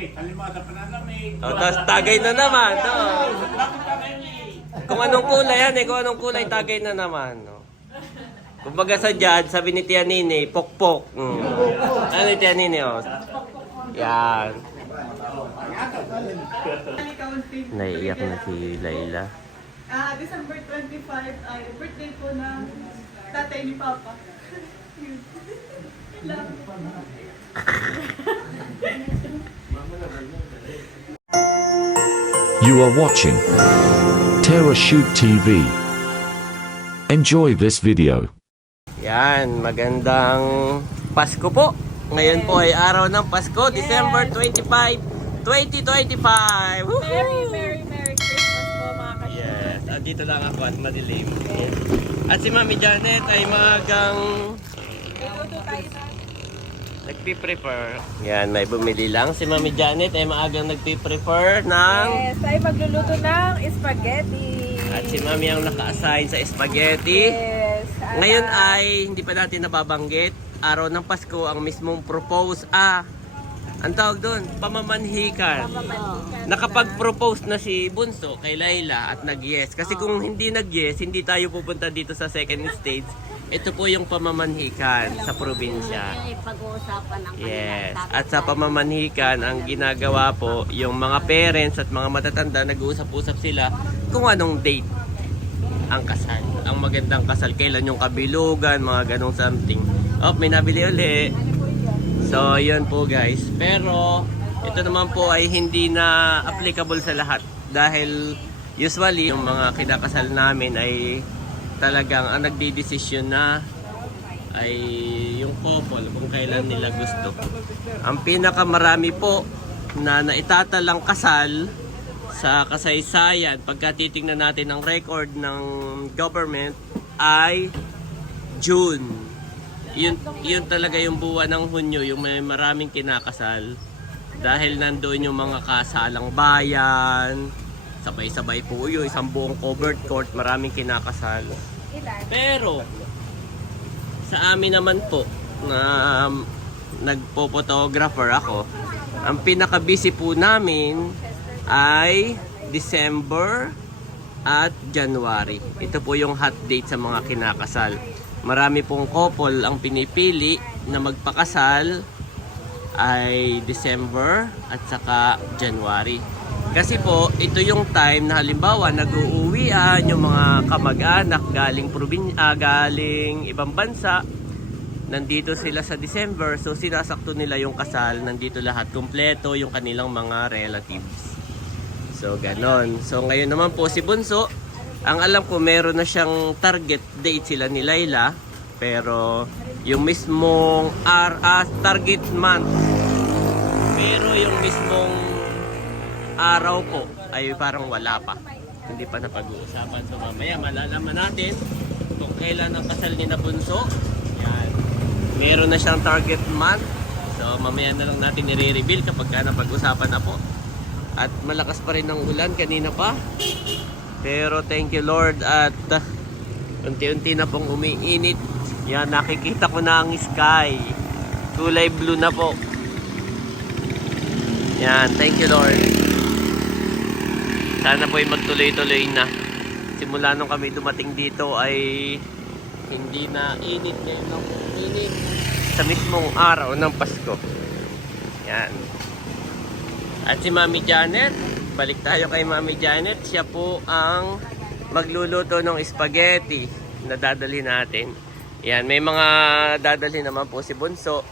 lamig. Kalimutan pa na lamig. O, tapos tagay na naman. No? Bakit tagay ni? Kung anong kulay yan kung anong kulay tagay na naman. No? Kumbaga sa dyan, sabi ni Tia Nini, pokpok. Ano ni Tia Nini, oh? Yan. Naiiyak na si Layla. December 25 ay birthday po ng tatay ni Papa. You are watching Terra Shoot TV. Enjoy this video. Yan, magandang Pasko po. Ngayon po ay araw ng Pasko, December 25, 2025. Woohoo! Merry Christmas po mga kasya. Yes, at dito lang ako at madilim. At si Mami Janet ay magang Ituto tayo na. nagpi-prepare. Yan, may bumili lang. Si Mami Janet ay maagang nagpi-prepare ng... Yes, tayo magluluto ng spaghetti. At si Mami ang naka-assign sa spaghetti. Yes. Ngayon ay hindi pa natin nababanggit. Araw ng Pasko ang mismong propose. Ang tawag doon, pamamanhikan. Nakapag-propose na si Bunso kay Layla at nag-yes. Kasi kung hindi nag-yes, hindi tayo pupunta dito sa second stage. Ito po yung pamamanhikan sa probinsya. Pag-uusapan ng Yes. At sa pamamanhikan, ang ginagawa po, yung mga parents at mga matatanda, nag-uusap-usap sila kung anong date ang kasal. Ang magandang kasal, kailan yung kabilugan, mga ganong something. Oh, may nabili uli. So, yun po guys. Pero, ito naman po ay hindi na applicable sa lahat. Dahil, usually, yung mga kinakasal namin ay talagang ang nagdidesisyon na ay yung couple kung kailan nila gusto. Ang pinakamarami po na naitatalang kasal sa kasaysayan, pagka titingnan natin ang record ng government, ay June. Yun talaga yung buwan ng Hunyo, yung may maraming kinakasal. Dahil nandoon yung mga kasalang bayan, sabay-sabay po yun, isang buong covered court, maraming kinakasal. Pero, sa amin naman po, na nagpo-photographer ako, ang pinaka-busy po namin ay December at January. Ito po yung hot date sa mga kinakasal. Marami pong couple ang pinipili na magpakasal ay December at saka January. Kasi po, ito yung time na halimbawa nag-uuwian yung mga kamag-anak galing ibang bansa. Nandito sila sa December, so sinasakto nila yung kasal. Nandito lahat kompleto yung kanilang mga relatives. So, ganon. So, ngayon naman po si Bunso, ang alam ko meron na siyang target date sila ni Layla. Pero, yung mismong target month, pero yung mismong araw po ay parang wala pa. Hindi pa napag-uusapan. So, mamaya malalaman natin kung kailan ang kasal ni na Bunso. Yan. Meron na siyang target month. So, mamaya na lang natin i-reveal kapag napag-usapan na po. At malakas pa rin ang ulan kanina pa. Pero thank you Lord at unti-unti na pong umiinit. Yan, nakikita ko na ang sky. Kulay blue na po. Yan, thank you Lord. Sana po ay magtuloy-tuloy na. Simula nung kami dumating dito ay hindi na init ngayon ng init sa mismong araw ng Pasko. Yan. At si Mami Janet, balik tayo kay Mami Janet. Siya po ang magluluto ng spaghetti na dadali natin. Yan, may mga dadali naman po si Bunso.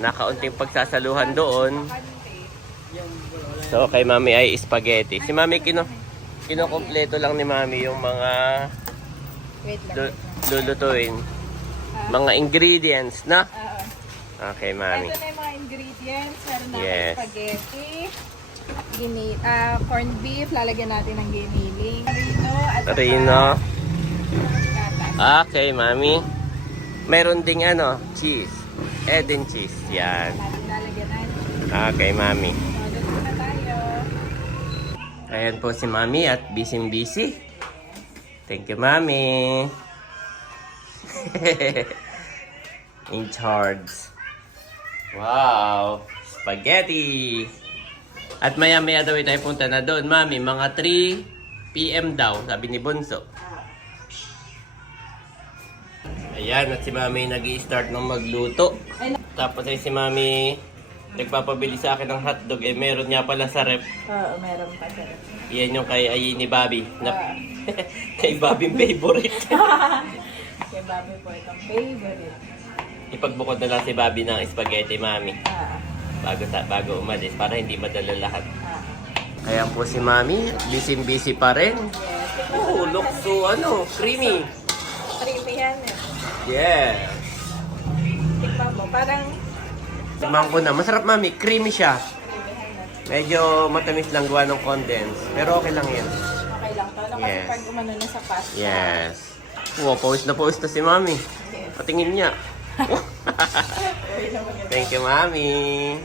Nakaunting pagsasaluhan doon. So kay Mami ay spaghetti. Si Mami kinukumpleto lang ni Mami yung mga lulutuin. Mga ingredients na. Okay, Mami. Ito na yung mga ingredients. Meron na Yes. spaghetti, corned beef, lalagyan natin ng giniling, rino, at saka Rino. gatas. Okay, Mami. Meron ding cheese. Egg and cheese. Yan. Natin lalagyan natin. Okay, Mami. So, luto na tayo. Ayan po si Mami at busy. Thank you, Mami. In charge. Wow. spaghetti. At maya-maya daw tayo punta na doon, Mami. Mga 3 PM daw, sabi ni Bunso. Ayan, at si Mami nag-i-start ng magluto. Tapos ay si Mami nagpapabili sa akin ng hotdog. Eh, meron niya pala sa rep. Oo, meron pa sir. Yan yung kay ni Bobby. Kay Bobby favorite. Kay Bobby po itong favorite. Ipagbukod na lang si Bobby ng spaghetti, Mami. Bago umalis para hindi madala lahat. Kaya po si Mami, busy pa rin. Oh, look so creamy. Creamy yan eh. Yeah. Tikman mo, parang Tikman ko na. Masarap, Mami. Creamy siya. Medyo matamis lang gawa ng condense. Pero okay lang yan. okay lang to. Yes. Nakapag umano na sa pasta. Yes. Wow, pawis na si Mami. Patingin niya. Thank you, Mami.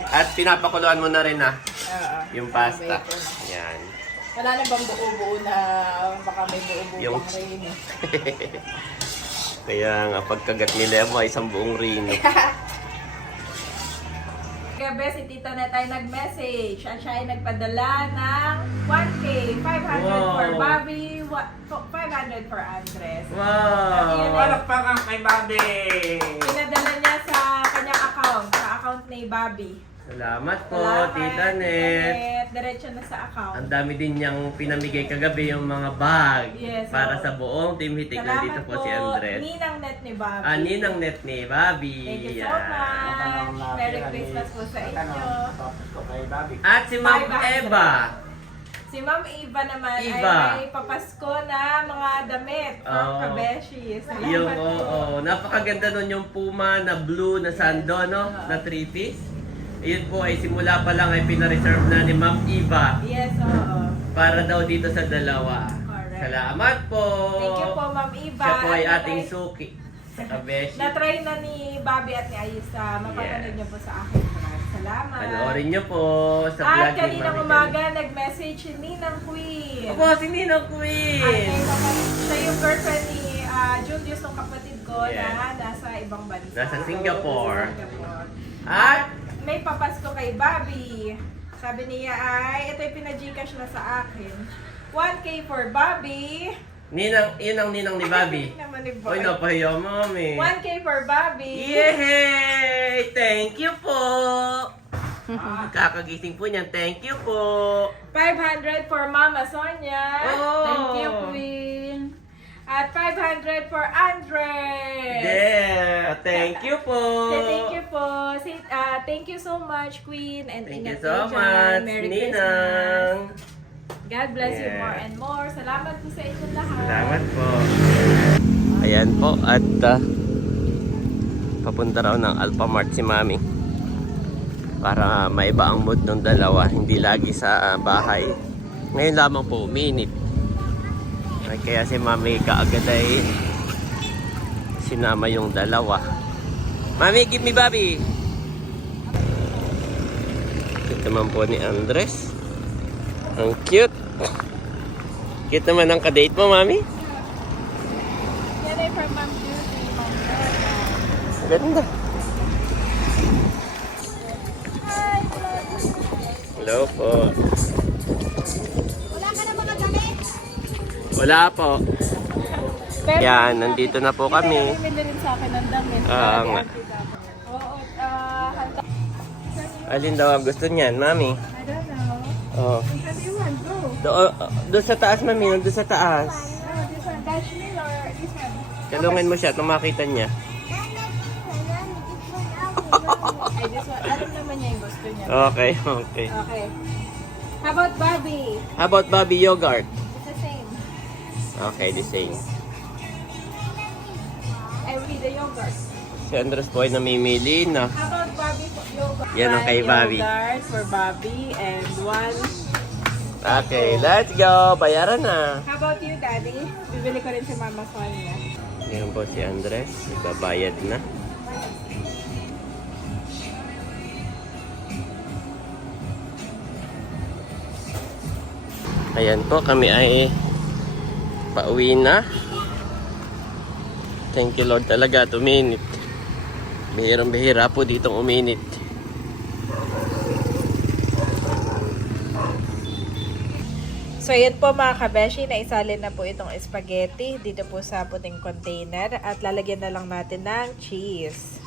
At pinapakuluan mo na rin yung pasta. Yan. Wala na bang buo-buo na baka may buo-buo Yung- pang rin eh. Kaya nga, pagkagat nila mo ay isang buong rino. Gabi, si Tita Net ay nag-message at siya ay nagpadala ng 1K, 500 for Wow. Bobby, 500 for Andres. Wow! Palakpakan kay Bobby! Pinadala niya sa kanyang account, sa account ni Bobby. Salamat po, Salamat, Tita Net. Diretso na sa account. Ang dami din niyang pinamigay kagabi yung mga bag. Yes, para oo. sa buong Team Hitik. Nandito po si Andres. Ninang Net ni Bobby. Ninang Net ni Bobby. Thank you so Yan. much. Merry Christmas po sa inyo. Tapos ko kay Bobby. At si Ma'am 500. Eva. Si Ma'am Eva naman Eva. ay may papasko na mga damit from Oo. Kabeshi. Salamat Yung, po. napakaganda nun yung Puma na blue na sando, no? Na 3-piece. Ayun po ay simula pa lang ay pina-reserve na ni Ma'am Eva Yes, oo. para daw dito sa dalawa. Correct. Salamat po. Thank you po, Ma'am Eva. Siya po ay At ating natry- suki sa Kabeshi. Na-try na ni Bobby at ni Ayisa. Mapapanood Yes. niyo po sa akin. Salamat. Panoorin niyo po sa vlog At ni kaninang Ma'am umaga, nag-message si Ninang Queen. Opo, si Ninong At Queen. siya yung girlfriend ni Julius, ng kapatid ko, Yes. na nasa ibang bansa. Nasa Singapore. Singapore. At May papasko kay Bobby. Sabi niya ay, ito yung pina-Gcash na sa akin. 1K for Bobby. yun ang ninang ni Bobby. Naman ni Uy, Boy. napahiya, Mami. 1K for Bobby. Yay! Thank you po! Kakagising po niyan. Thank you po! 500 for Mama Sonia. Oh. Thank you, Queen. At 500 for Andres. Yeah! Thank you po! Thank you po. Thank you so much, Queen. And Thank you ingat so kayo dyan. much, Merry Ninang! Christmas. God bless you Yeah. more and more. Salamat po sa inyong lahat. Salamat po. Ayan po at papunta raw ng Alphamart si Mami para maiba ang mood ng dalawa, hindi lagi sa bahay. Ngayon lamang po, minute. Kaya si Mami kaagad ay sinama yung dalawa. Mami, give me Bobby! Ito naman po ni Andres. Ang cute. Cute naman ang kadate mo, Mami. Yan ay from Ma'am Judy. Ma'am Jordan. Ganda. Hello po. Wala ka na mga damit? Wala po. Yan, nandito na po kami. Bumili rin sa akin ng damit. Nga. Oo, handa. Alin daw ang gusto niyan, Mami? I don't know. Oh. Which one do you want? Go. Doon sa taas, Mami. Doon sa taas. Oh, this one, Dashmil or this one? Kalungan mo siya, tumakita niya. Ay, this one. Alam naman niya yung gusto niya. Okay, okay. Okay. How about Bobby? How about Bobby yogurt? It's the same. Okay, the same. Every the yogurt. Si Andres po ay namimili na. How about Bobby for yogurt? Yan ang kay Bobby. Yogurt for Bobby and one. Okay, let's go. Bayaran na. How about you, Daddy? Bibili ko rin si Mama Sonia. Yan po si Andres. Nagbabayad na. Ayan po, kami ay pauwi na. Thank you Lord talaga, tuminit. Bihirang-bihira po ditong uminit. So, ayan po mga kabeshi, naisalin na po itong spaghetti dito po sa puting container at lalagyan na lang natin ng cheese.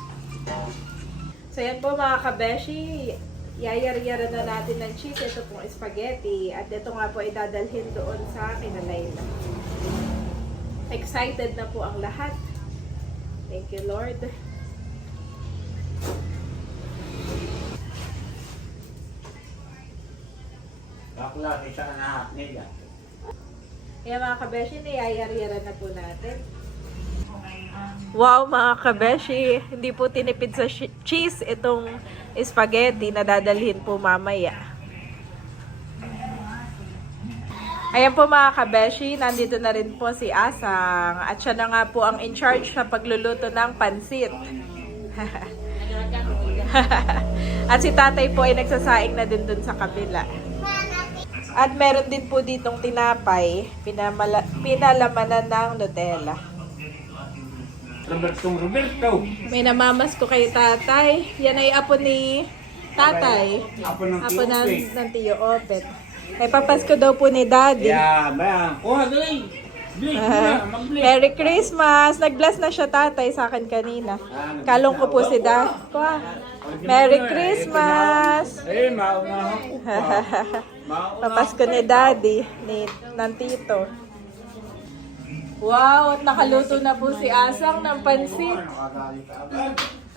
So, ayan po mga kabeshi, yayar-yaran na natin ng cheese ito pong spaghetti at ito nga po ay dadalhin doon sa kinalayla. Excited na po ang lahat. Thank you, Lord. Bakla, isa anak nila. Kaya mga kabeshi, niyayar-yaran na po natin. Wow mga kabeshi, hindi po tinipid sa cheese itong spaghetti na dadalhin po mamaya. Ayan po mga kabeshi, nandito na rin po si Asang at siya na nga po ang in charge sa pagluluto ng pansit. At si tatay po ay nagsasaing na din dun sa kabila. At meron din po ditong tinapay, pinalamanan ng Nutella. Roberto. May namamas ko kay tatay. Yan ay apo ni tatay. Apo ng Tiyo Opet. Ay papasko daw po ni Daddy. Yeah, ba? Kuha doy. Merry Christmas! Nag-bless na siya tatay sa akin kanina. Kalong ko po si Daddy. Merry Christmas! Eh, mauna ako pa. Papasko ni Daddy, ng tito. Wow, at nakaluto na po si Asang ng pansit.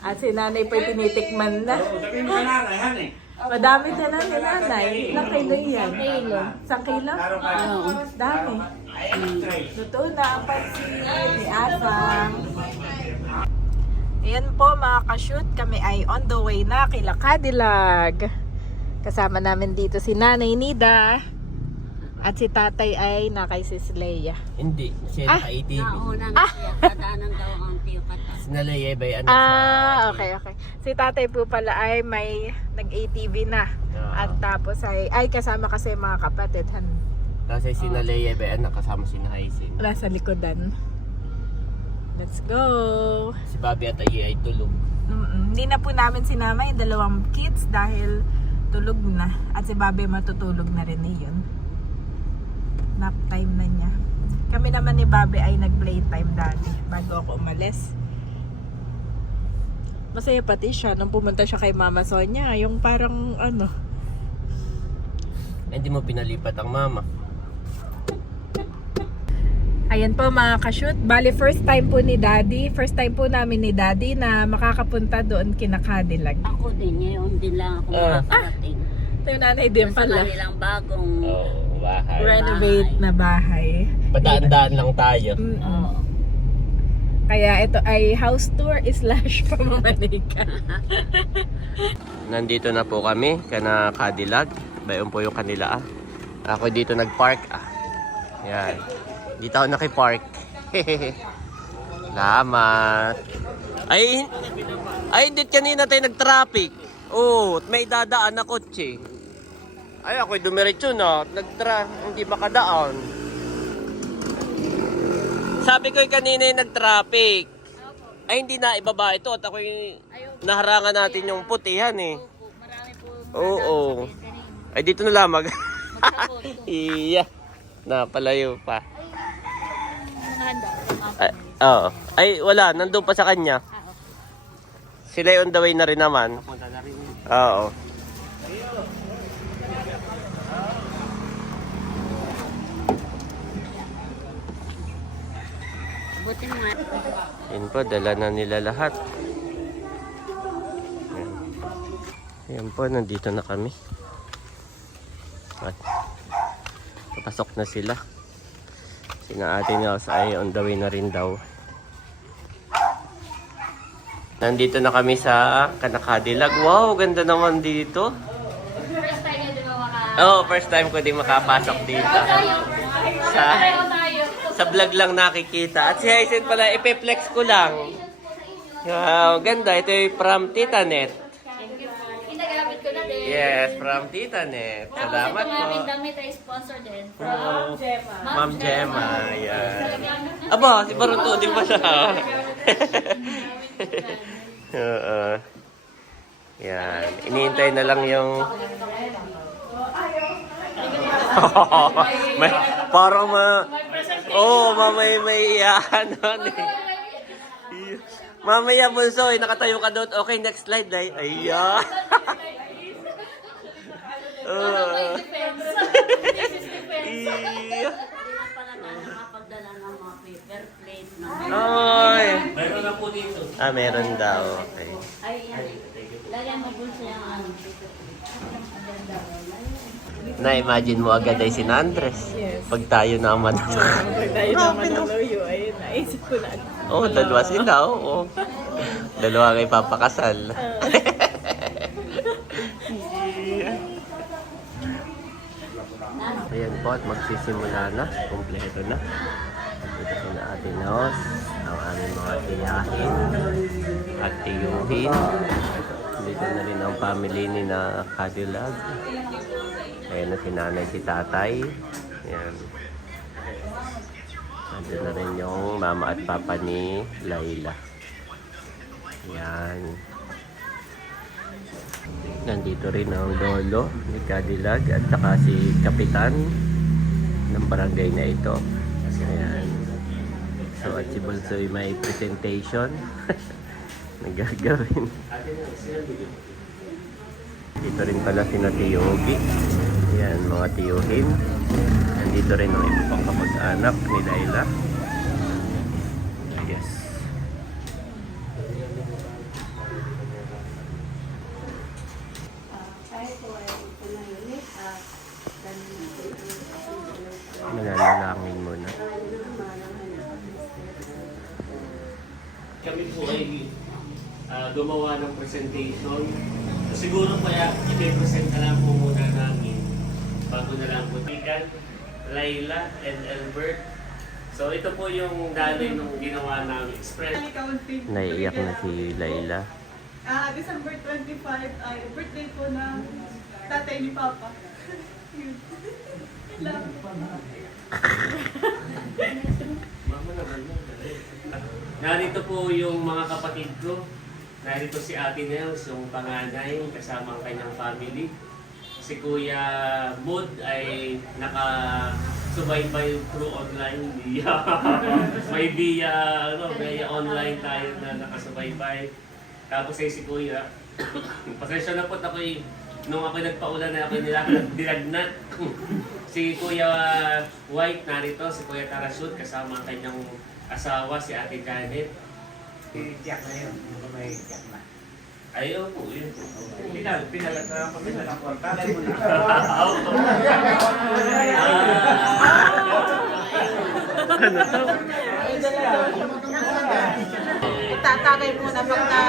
At si nanay po tinitikman na. Sabihin ka na, yan eh. Madami na na ni nanay. Ilang kilo yan? Isang kilo? Oo. Dami. Luto na ang pansit ni Asang. Ayan po mga ka-shoot, kami ay on the way na kila Cadillac. Kasama namin dito si Nanay Nida. At si tatay ay nakay Sis Leia. Hindi, siya naka-ATV. Nauna na siya, dadaanan daw ang tiyo kata. Sinalaya ba yan? Okay. Si tatay po pala ay may nag-ATV na. At tapos ay kasama kasi mga kapatid. Kasi sinalaya ba yan? Nakasama si Nahaising. Nasa likodan. Let's go! Si Bobby at Ayi ay tulog. Hindi na po namin sinama yung dalawang kids dahil tulog na. At si Bobby matutulog na rin yun. Nap time na niya. Kami naman ni Bobby ay nag-playtime dati bago ako umalis. Masaya pati siya nung pumunta siya kay Mama Sonia. Yung parang Hindi mo pinalipat ang mama. Ayan po mga ka-shoot. Bali first time po namin ni Daddy na makakapunta doon kina Cadillac. Ako din, ngayon din lang ako makakarating. Ito yung nanay din Sa pala. kanilang bagong Bahay. Renovate na bahay. Padaan-daan lang tayo. Kaya ito ay house tour / pamamanika. Nandito na po kami, kana Cadillac. Bayon po yung kanila Ako dito nag-park Yan. Dito ako nakipark. Salamat. Ay, hindi kanina tayo nag-traffic. May dadaan na kotse. Ay, ako'y dumiretso na. Hindi makadaan. Sabi ko kanina yung nag-traffic. Ay, hindi na ibaba ito. At ako'y naharangan natin yung putihan eh. Oo. Ay, dito na lamang. Iya. Napalayo pa. Ay, wala. Nandun pa sa kanya. Sila on the way na rin naman. Oo. buti nga. Yun po, dala na nila lahat. Yan po, nandito na kami. At papasok na sila. Sina Ate Nels ay on the way na rin daw. Nandito na kami sa Cadillac. Wow, ganda naman dito. First time ko din makapasok dito. Sa vlog lang nakikita. At si Hyacin pala, ipeplex ko lang. Wow, ganda. Ito yung from Titanet. Ginagamit ko na din. Yes, from Titanet. Salamat Tapos ito po. aming damit ay sponsor din. From Ma'am Gemma. Yan. Aba, si Baruto, di ba siya? Yan. Iniintay na lang yung may, parang may ano eh. Mamaya bunso, nakatayo ka doon. Okay, next slide. Ayan. Kaya pala tayo nakapagdala ng mga paper plate na. Oy. Meron na po dito. Meron daw. Okay. Ay, lagyan mo dun sa ano. Na-imagine mo agad ay si Andres. Yes. Pag tayo naman. Pag tayo naman naluyo, ay naisip ko na. Oo, dalawa sila. Oo. Dalawa kay papakasal. Ayan po at magsisimula na. Kompleto na. Dito po na ating house. Ang aming mga tiyahin at tiyuhin. Dito na rin ang family ni na Kadilag. Ayan na si nanay, si tatay. Ayan. Nandun na rin yung mama at papa ni Laila. Ayan. Nandito rin ang lolo ni Kadilag at saka si kapitan ng barangay na ito. Ayan. So at si Bulsoy may presentation na gagawin. Dito rin pala si Yogi. Ayan, mga tiyuhin. Nandito rin ang iba pang kamag-anak ni Laila. Yes. Nananalangin muna. Kami po ay gumawa ng presentation. Siguro kaya i-present na lang po muna namin bago na lang po. Laila and Albert. So ito po yung daloy nung ginawa namin. Express. Naiiyak na si Laila. December 25 ay birthday po ng tatay ni Papa. Narito po yung mga kapatid ko. Narito si Ate Nels, yung panganay, kasama ang kanyang family. Si Kuya Mood ay naka-subaybay through online. May via online tayo na nakasubaybay. Tapos ay si Kuya. Pasensya na po nung ako nagpaulan na ako nilagnat. Si Kuya White narito, si Kuya Tarasud, kasama ang kanyang asawa, si Ate Janet. Tiyak na yun. May tiyak na. Ayaw po yun. Pinalat na kami na lang. Talay mo na. Ano to? Itatagay muna pagka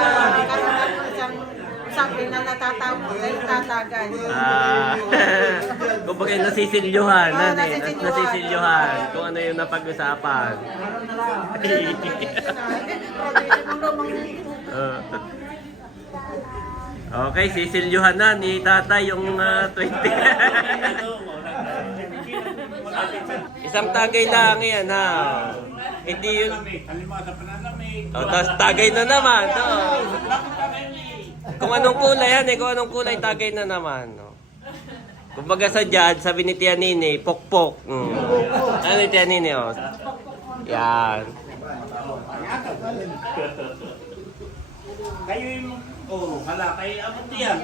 karoon na po siyang usapin na natatawag ay tatagay. Kumbaga nasisilyuhan. Nasisilyuhan. Nasisilyuhan. Kung ano yung napag-usapan. Okay, sisilyuhan na ni tatay yung 20. Isang tagay lang yan ha. Hindi yun. Halimata pa na lamig. Tapos tagay na naman. Kung anong kulay yan kung anong kulay tagay na naman. Kumbaga sa judge, sabi ni Tia Nini, pokpok. Ano ni Tia Nini? Yan. Kayo yung... hala, kayo abot yan.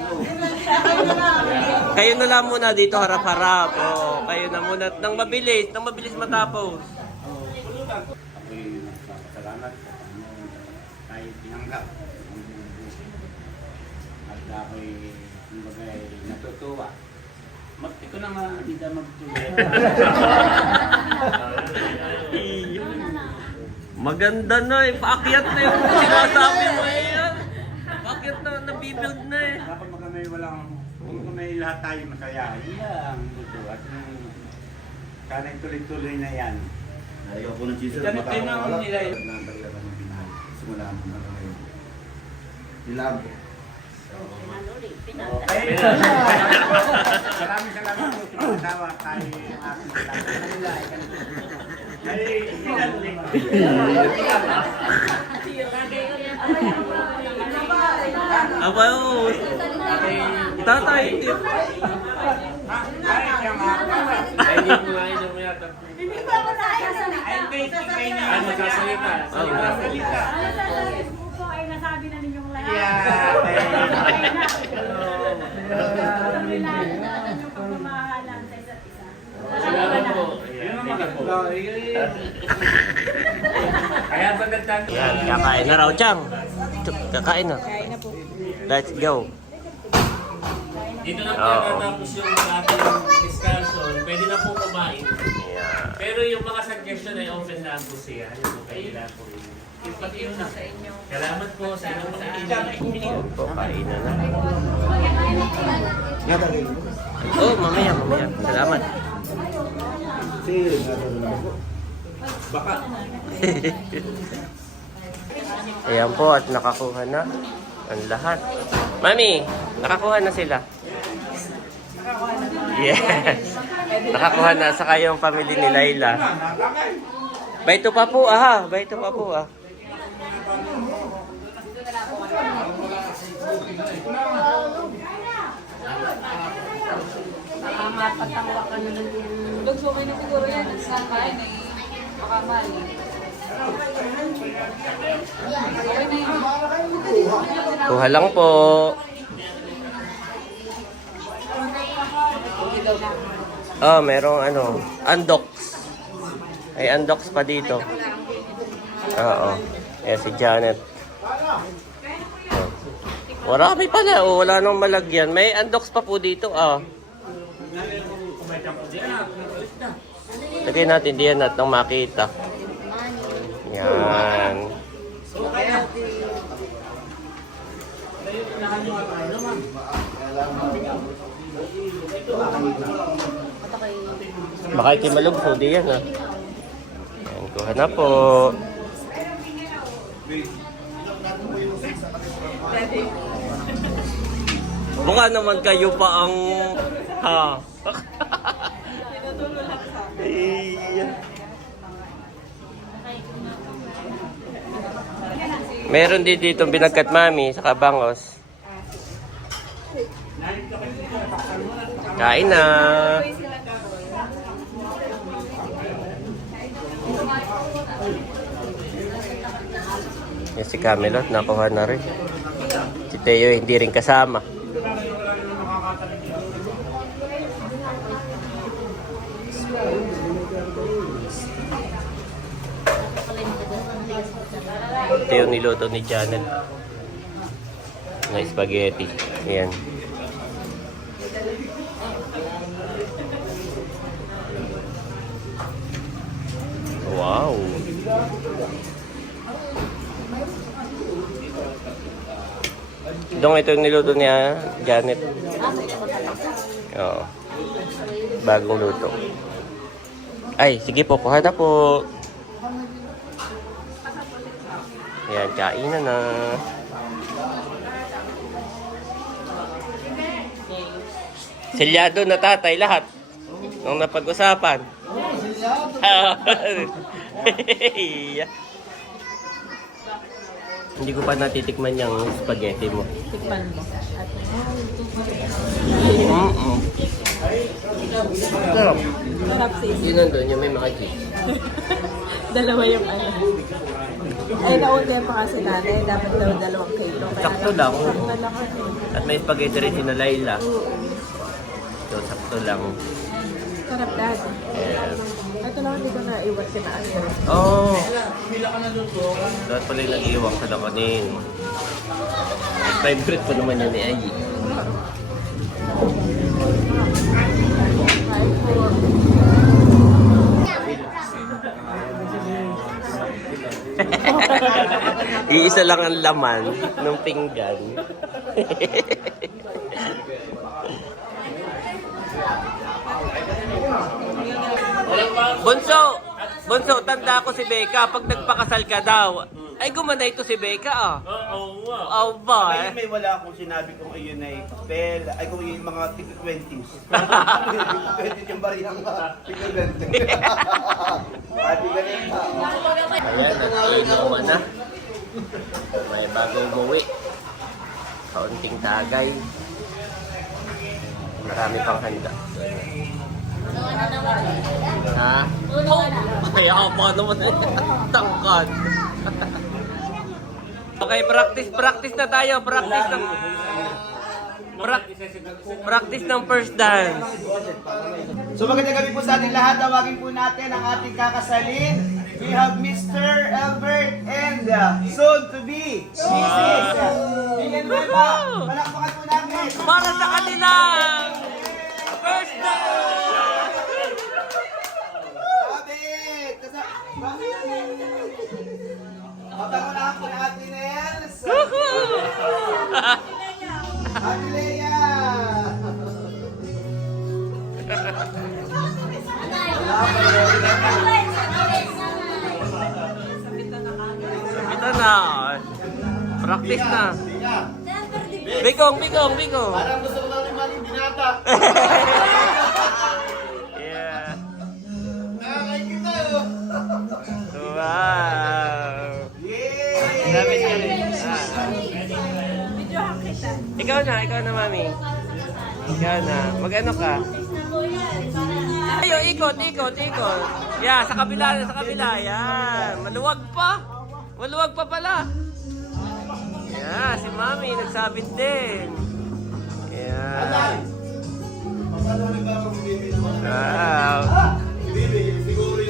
Kayo na lang muna dito harap-harap. Kayo na muna. Nang mabilis matapos. Ako'y nagpapasalamat sa tayo tinanggap. At ako'y natutuwa. Ito na nga, hindi na magtuloy. Maganda na paakyat na yung sinasabi mo Paakyat na, nabibuild na Dapat kung may lahat tayo masaya, yun lang gusto. At sana tuloy-tuloy na yan. Narigaw po ng chisel. Ganit kayo na nila yun. Nagpaglaban ng binay. Simula mo na ngayon. Nilam po. Okay. Maraming salamat po sa pagkawa tayo aking Tatay. Ha? Ay, yung Kaya ba nagtanong? Yan, kakain na raw, Chang. Kakain na. Kain na po. Let's go. Dito na po Oo. natapos yung ating discussion. Pwede na po kumain. Yeah. Pero yung mga suggestion ay open na po siya. Yung po kailan po. Ipag-iyon na. Salamat po sa inyong mga inyong. Yan po, kainan na. Oh, mamaya. Salamat. Baka. Ayan po, at nakakuha na ang lahat. Mami, nakakuha na sila. Yes. Nakakuha na sa kayong family ni Layla. Baito pa po, baito pa po, Mapatawa ka na lang yan. Lugsumay na siguro yan. Sa kain ay makamali. Kuha lang po. Oh, merong undox. Ay, undox pa dito. Oo. Si Janet. Oh. Marami pala. Wala nang malagyan. May undox pa po dito. Lagyan natin diyan at nang makita. Yan. Baka ikimalog po diyan Yan, kuha na po. Mukha naman kayo pa ang Meron din dito binagkat mami sa kabangos. Kain na. Yan si Camelot, nakuha na rin. Si Teo hindi rin kasama. Ito yung niluto ni Janet na spaghetti. Ayan. Wow. Dong, ito yung niluto niya, Janet. Oo. Bagong luto. Ay, sige po, kuha na po. Ayan, kainan na. Selyado na tatay lahat. Nung napag-usapan. Hindi ko pa natitikman yung spaghetti mo. Tikman mo. Sarap. Sarap sis. Yun nandun, yung may mga cheese. Dalawa yung Ay, nauna pa kasi nanay. Dapat daw 2 kilo. Sakto lang. Sakto lang. At may spaghetti rin si Layla. So, sakto lang. Sarap dad. Yes. Ito lang hindi ko naiwan si Naan. Oh. Dapat pala yung nag-iwak sa lakanin. Favorite pa naman yun ni Ayi. Iisa lang ang laman ng pinggan. Bunso, tanda ko si Becca. Pag nagpakasal ka daw, ay gumanay to si Becca Oh, ba? May wala akong sinabi kung iyon ay papel, ay kung yung mga tig-20s. 20 yung bariyang tig-20. Pati ganun ka. Ayan, nag-inuman na. May bagong buwi. Kaunting tagay. Marami pang handa. Ha? Kaya pa naman tangkad. Okay, practice na tayo. Practice na. Practice ng first dance. So magandang gabi po sa ating lahat. Tawagin po natin ang ating kakasalin. We have Mr. Albert and soon to be Mrs. Miguel Nueva. Palakpakan po namin. Para sa kanila! First dance! Bakit? Mabangunahan po ng ating Nels. Ate Lea. Ito na. Practice na. Bikong. Parang gusto ko lang maling binata. Yeah. Nakakain kita yun. Wow. Yay! Dapat ka rin. Ikaw na, mami. Ikaw na. Mag-ano ka? Ayo, ikot. Yeah, sa kabila. Yan. Maluwag pa pala. Yeah, si mami nagsabit din. Yeah. Wow. Siguro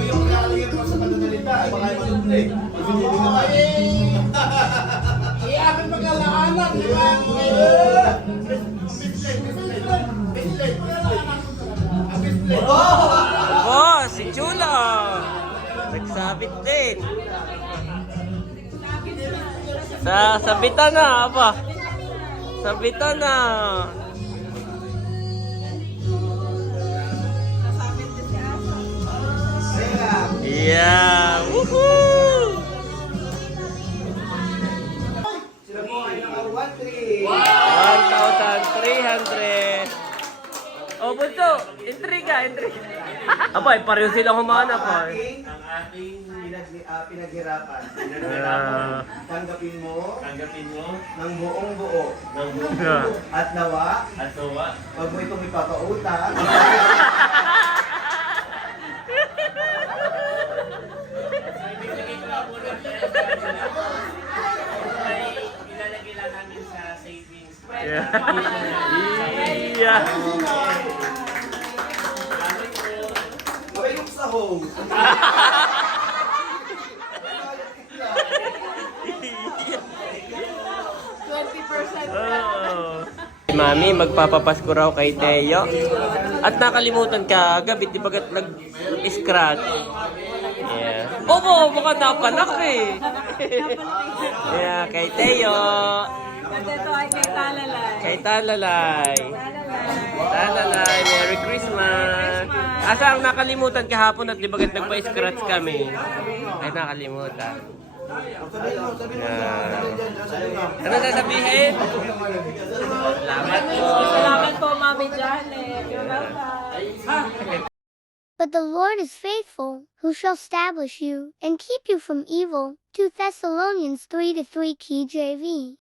yung nakalagay pa sa pananalita, ay baka yung manuple. Aking mag-alaanan, di ba? Oh, si Chula. Nagsabit din. Sabitan na, apa? Sabitan na. Yeah. Woohoo! Sila po ay naka-1-3. 1,300. Oh, bunso. Intriga. Abay, pareho silang humanap. Ang ating pinaghirapan. Tanggapin mo ng buong buo. At nawa, wag mo itong ipapautang. Ilalagay lang namin sa savings. Yeah. Abay yung sahog. Mami, magpapapasko raw kay Teo. At nakalimutan ka, gabi, di bagat nag-scratch. Yeah. Opo, baka napanak eh. Yeah, kay Teo. At ito ay kay Talalay. Kay Talalay. Talalay, Merry Christmas. Asa ang nakalimutan kahapon at di bagat nagpa-scratch kami. Ay nakalimutan. Yeah. Ano sasabihin? Salamat po. Salamat po, Mami Janet. You're welcome. But the Lord is faithful, who shall establish you, and keep you from evil. 2 Thessalonians 3-3 KJV.